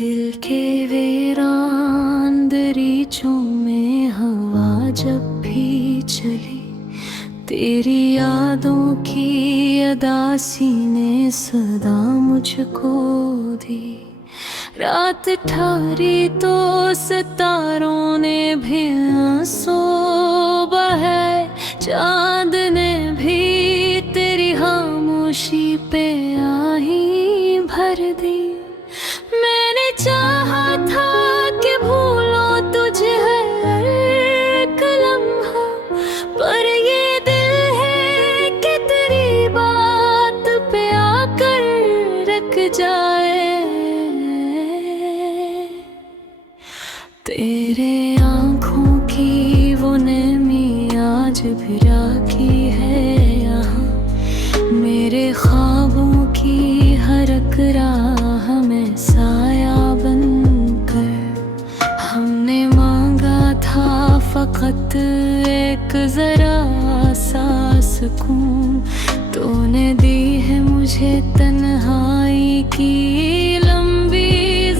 दिल के वीरान दरीचों में हवा जब भी चली, तेरी यादों की अदासी ने सदा मुझको दी। रात ठहरी तो सितारों ने भी आंसू बहाए, चांद ने भी तेरी खामोशी पे आही भर दी। मैंने चाहा था कि भूलो तुझे हर एक लम्हा, पर ये दिल है कि तेरी बात पे आकर रुक जाए। तेरे आँखों की वो नमी आज भी राखी है यहाँ, मेरे ख्वाबों की हर एक राह में साया बनकर। हमने मांगा था फकत एक जरा सा सुकून, तूने दी है मुझे तन्हाई की लंबी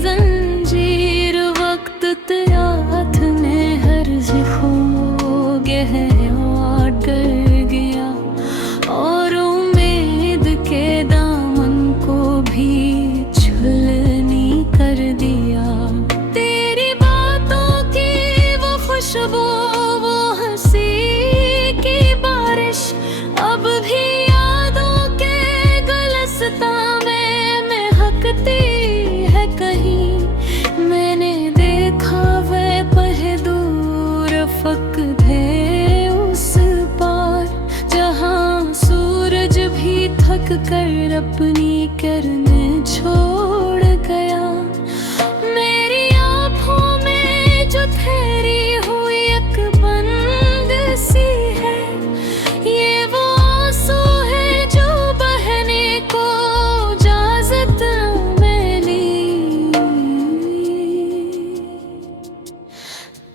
जंजीर। वक्त तेरा हाथ ने हर खो गया, डर गया और उम्मीद के दामन को भी छुलनी कर दिया। तेरी बातों की वो खुशबू, वो हंसी की बारिश अब भी यादों के गुलस्ता में महकती है कहीं। मैंने देखा वे पहे दूर फकदे उस पार, जहाँ सूरज भी थक कर अपनी किरणें छोड़ गया। मेरी आँखों में जो ठहरी हुई एक बंद सी है, ये वो आंसू है जो बहने को इजाजत मिली।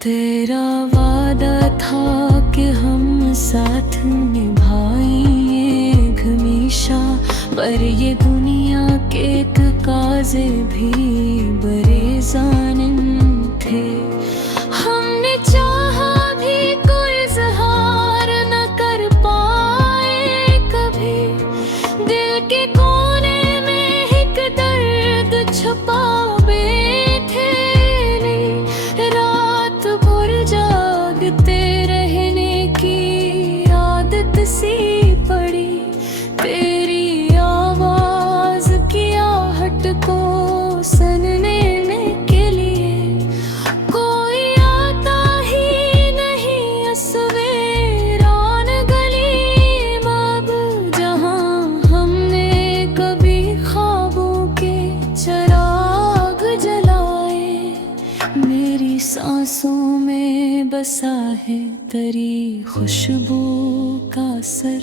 तेरा वादा था कि हम साथ निभाएंगे हमेशा, पर ये दुनिया के तकाज़े भी बड़े जानिम थे। हमने चाहा भी कोई इज़हार न कर पाए कभी, दिल के कोने में एक दर्द छुपा बैठे। रात भर जागते रहने की आदत सी पड़ी, तेरी आवाज की आहट को सुनने के लिए कोई आता ही नहीं। असवेरान गली अब जहाँ हमने कभी ख्वाबों के चिराग जलाए, मेरी सांसों में बसा है तेरी खुशबू का असर,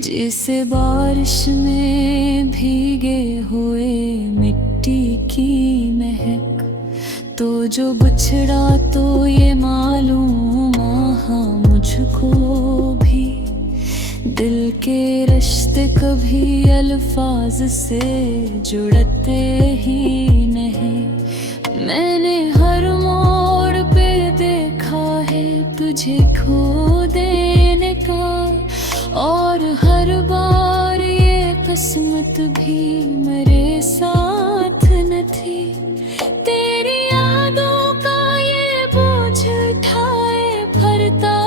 जिसे बारिश में भीगे हुए मिट्टी की महक। तो जो बिछड़ा तो ये मालूम आहा मुझको भी, दिल के रिश्ते कभी अल्फाज से जुड़ते ही नहीं। मैंने हर मोड़ पे देखा है तुझे खो देने का, और हर बार ये किस्मत भी मेरे साथ न थी। तेरी यादों का ये बोझ उठाए भरता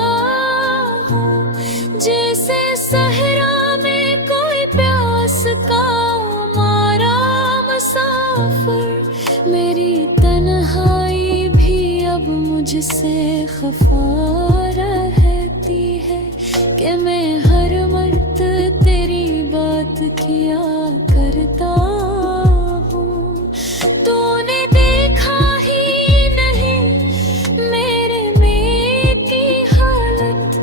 हूँ, जैसे सहरा में कोई प्यास का मारा मुसाफिर। मेरी तन्हाई भी अब मुझसे खफा रहती है कि मैं हर मर्द तेरी बात किया करता हूँ। तूने देखा ही नहीं मेरे में की हालत,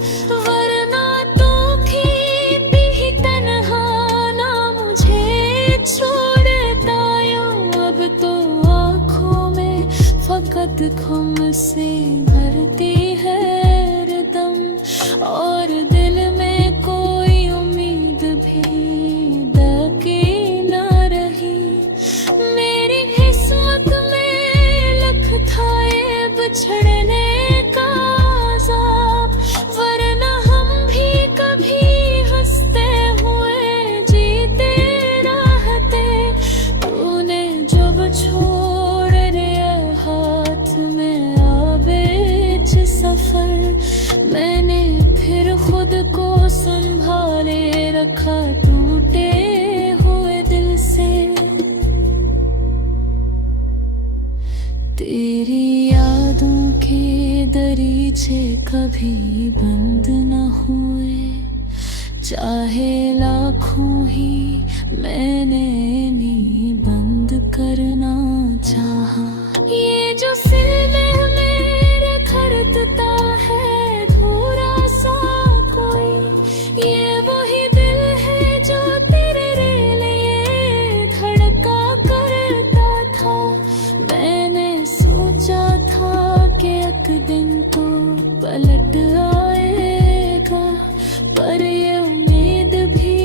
वरना तो की भी तन्हा ना मुझे छोड़ता यूं। अब तो आँखों में फकत खुम से भरती है दम, और दिल में खुद को संभाले रखा टूटे हुए दिल से। तेरी यादों के दरीचे कभी बंद न हुए, चाहे लाखों ही मैंने नहीं बंद करना चाहा। ये जो सिल में मेरे खरकता है धूरा सा कोई, ये वही दिल है जो तेरे लिए धड़का करता था। मैंने सोचा था कि एक दिन तो पलट आएगा, पर ये उम्मीद भी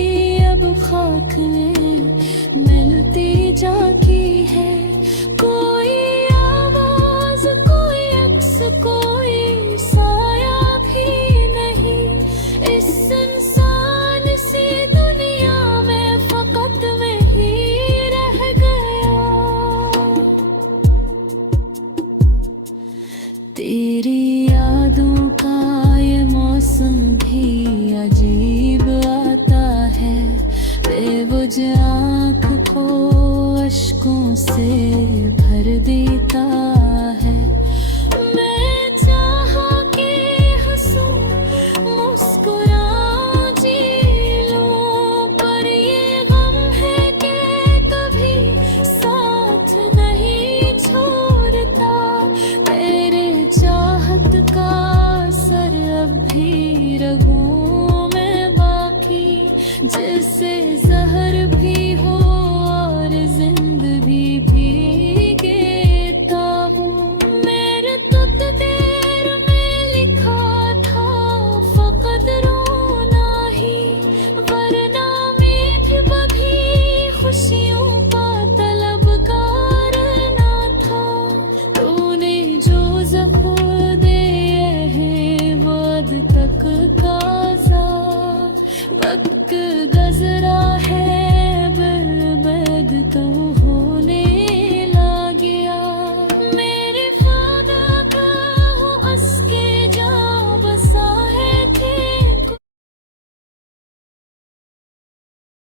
अब खाक में मिलती जाती है। कोई आवाज, कोई अक्स, कोई साया भी नहीं इस इंसान सी दुनिया में, फकत मैं ही रह गया। तेरी यादों का ये मौसम भी अजीब आता है, बेवज आँख को अश्कों से भर देता है। मैं चाहा कि हंसूं, मुस्कुराऊं, जी लूं, पर ये गम है कि कभी साथ नहीं छोड़ता। तेरे चाहत का असर अब भी रगों में बाकी, जैसे जहर भी हो और जिंदगी भी गेता हो। मेरे तो तेर में लिखा था फकत रोना ही, वरना मीठ बभी खुशियों का तलबगार ना था। तूने जो ज़फ़र दिए हैं वो अब तक काज़ा, वक्त गज़